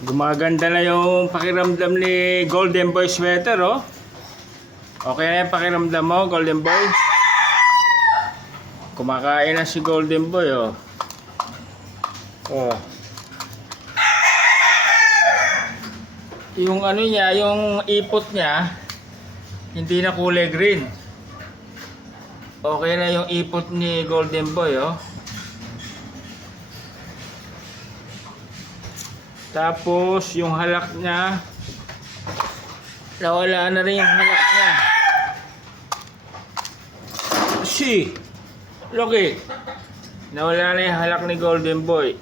Gumaganda na yung pakiramdam ni Golden Boy sweater, oh. Okay na yung pakiramdam mo, Golden Boy? Kumakain na si Golden Boy, oh. Oh. Yung ano niya, yung ipot niya, hindi na kulay green. Okay na yung ipot ni Golden Boy, oh. Tapos yung halak niya, nawala na rin yung halak niya. Look, nawala na yung halak ni Golden Boy.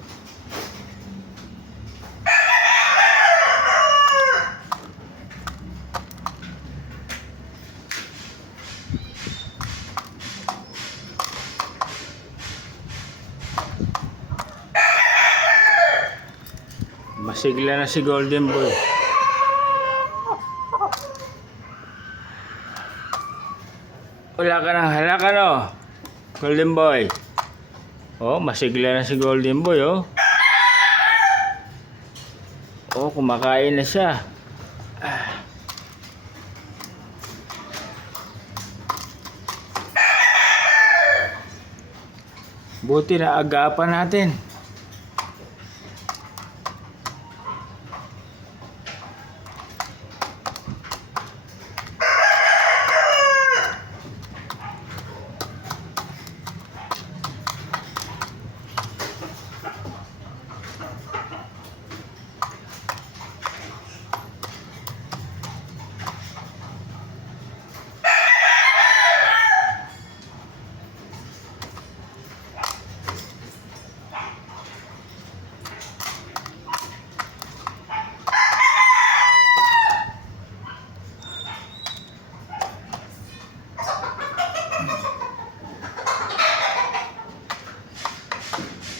Masigla na si Golden Boy. Wala ka ng halak, ano, Golden Boy? Oh, masigla na si Golden Boy, oh. Oh, kumakain na siya. Buti na agapan natin.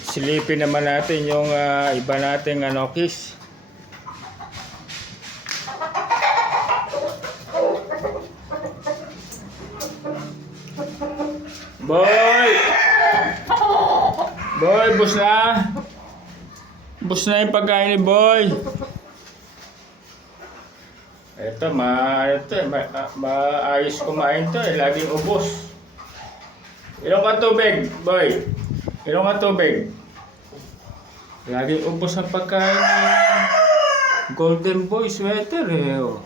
Silipin naman natin yung iba nating anokis. Boy! Boy, bus na! Bus na yung pagkain ni Boy. Ito, maayos kumain to, laging ubos. Ilong ka tubig, Boy. Ilong ka tubig. Laging ubos ang pagkain ni Golden Boy sweater, eh. Oh.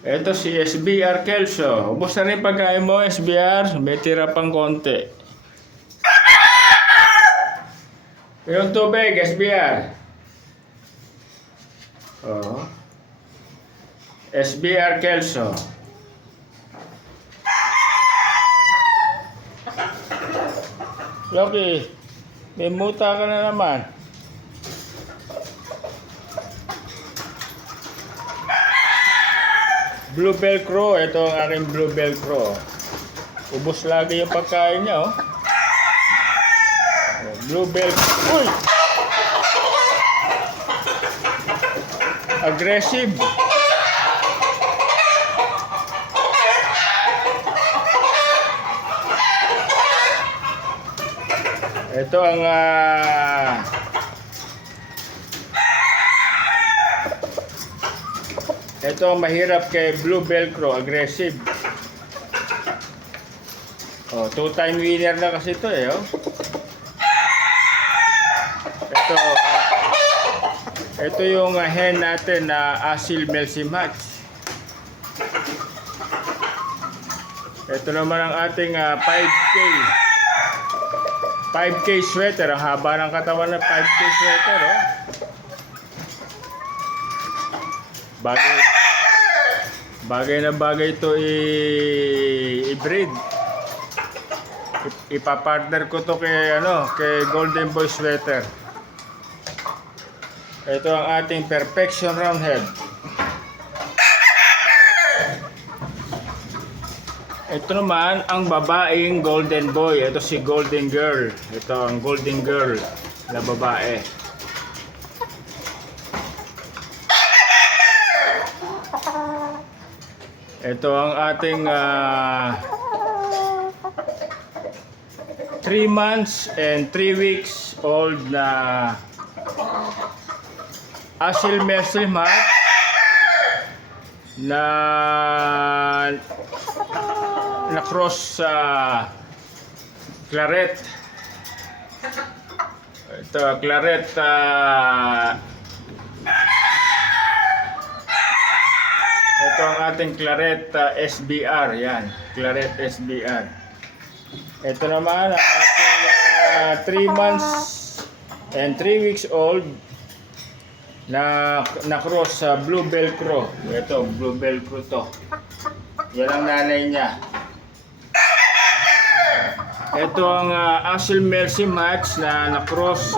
Ito si SBR Kelso. Ubos na rin pagkain mo, SBR. May tira pang konti. Yung tubig, SBR. Oh. SBR Kelso. Loki, may muta ka na naman. Blue Velcro, ito ang aking Blue Velcro. Ubos lagi yung pagkain niya, oh. Blue Velcro. Uy! Aggressive. Ito ang ito ang mahirap kay Blue Velcro, aggressive. Oh, two-time winner na kasi ito, eh, oh. Ito yung hen natin na Asil Melsi Match. Ito naman ang ating 5K sweater. Ang haba ng katawan ng 5K sweater, oh. Bagay na bagay ito i-breed. Ipapartner ko to kay Golden Boy sweater. Ito ang ating Perfection Roundhead. Ito naman ang babaeng Golden Boy. Ito si Golden Girl. Ito ang Golden Girl na babae. Ito ang ating 3 months and 3 weeks old na Asil Mersil Mat na cross sa Claret. Ito, Claret ito ang ating Claret SBR. Yan, Claret SBR. Ito naman ang ating 3 months and 3 weeks old na cross sa Blue Velcro. Ito, Blue Velcro to. Yan ang nanay niya. Ito ang Asil Mercy Match na cross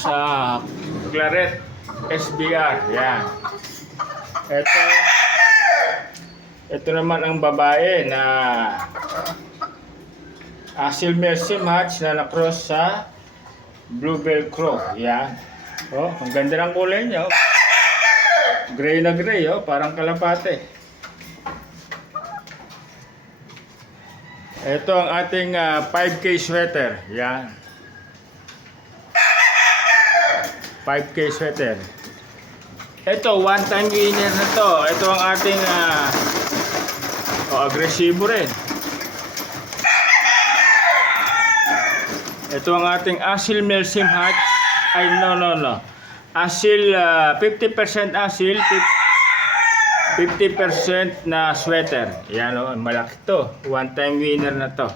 sa Claret SBR. Yan. Ito naman ang babae na Asil Mercy Match na cross sa Blue Velcro. Yan. Oh, ang ganda ng kulay niya. Oh. Gray na gray, oh, parang kalapate. Ito ang ating 5K sweater. Yan. 5K sweater. Ito, one-time winner na to. Ito ang ating agresibo rin. Ito ang ating Asil Melsim Hatch. Ay, no. Asil, 50% asil, 50% na sweater. Yan o, malaki to. One-time winner na to.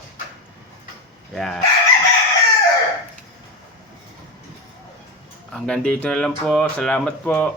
Yan. Hanggang dito na lang po. Salamat po.